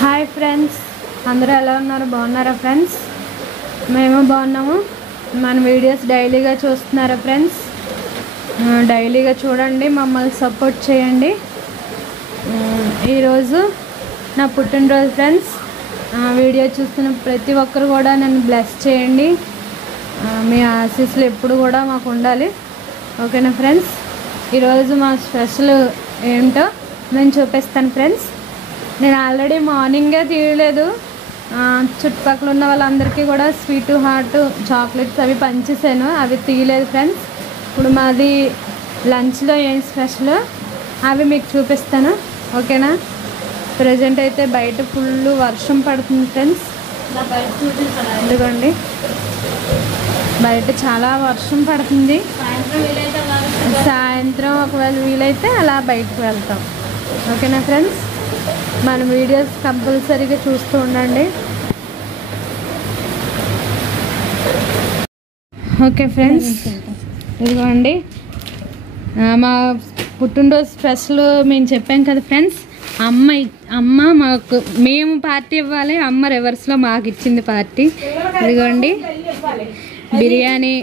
Hi friends, అందరూ ఎలా ఉన్నారు? బాగున్నారా ఫ్రెండ్స్? మేము బాగున్నాము. మన వీడియోస్ డైలీగా చూస్తున్నారా ఫ్రెండ్స్? డైలీగా చూడండి, మమ్మల్ని సపోర్ట్ చేయండి. ఈరోజు నా పుట్టినరోజు ఫ్రెండ్స్. వీడియో చూస్తున్న ప్రతి ఒక్కరు కూడా నన్ను బ్లెస్ చేయండి. మీ ఆశీస్సులు ఎప్పుడు కూడా మాకు ఉండాలి. ఓకేనా ఫ్రెండ్స్? ఈరోజు మా స్పెషల్ ఏంటో నేను చూపిస్తాను ఫ్రెండ్స్. నేను ఆల్రెడీ మార్నింగే తీయలేదు. చుట్టుపక్కల ఉన్న వాళ్ళందరికీ కూడా స్వీట్ హాట్ చాక్లెట్స్ అవి పంచేసాను, అవి తీయలేదు ఫ్రెండ్స్. ఇప్పుడు మాది లంచ్లో ఏం స్పెషల్ అవి మీకు చూపిస్తాను. ఓకేనా? ప్రజెంట్ అయితే బయట ఫుల్ వర్షం పడుతుంది ఫ్రెండ్స్. ఎందుకండి బయట చాలా వర్షం పడుతుంది. సాయంత్రం ఒకవేళ వీలైతే అలా బయటకు వెళ్తాం. ఓకేనా ఫ్రెండ్స్? మన వీడియోస్ కంపల్సరీగా చూస్తూ ఉండండి. ఓకే ఫ్రెండ్స్, ఇదిగోండి మా పుట్టినరోజు స్పెషల్ మేము చెప్పాం కదా ఫ్రెండ్స్. అమ్మ మాకు మేము పార్టీ ఇవ్వాలి, అమ్మ రివర్స్లో మాకు ఇచ్చింది పార్టీ. ఇదిగోండి బిర్యానీ,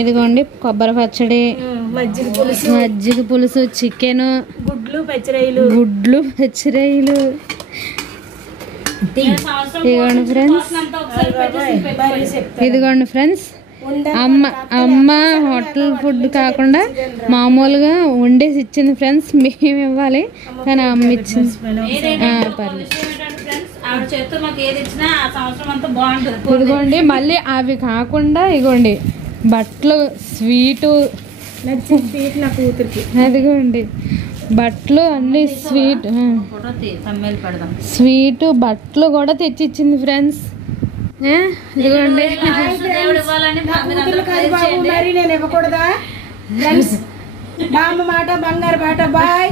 ఇదిగోండి కొబ్బరి పచ్చడి, మజ్జిగ పులుసు, చికెన్, గుడ్లు పచ్చిరొయ్యలు. ఇదిగోండి ఫ్రెండ్స్, ఇదిగోండి ఫ్రెండ్స్. అమ్మ హోటల్ ఫుడ్ కాకుండా మామూలుగా వండేసి ఇచ్చింది ఫ్రెండ్స్. మేము ఇవ్వాలి కానీ అమ్మ ఇచ్చింది. ఇదిగోండి మళ్ళీ అవి కాకుండా ఇదిగోండి బట్టలు, స్వీటు, అదిగోండి బట్టలు అన్ని స్వీటు బట్టలు కూడా తెచ్చిచ్చింది ఫ్రెండ్స్. ఇదిగోండి నేను ఇవ్వకూడదా ఫ్రెండ్స్? బామ్మ మాట బంగారు బాట. బాయ్.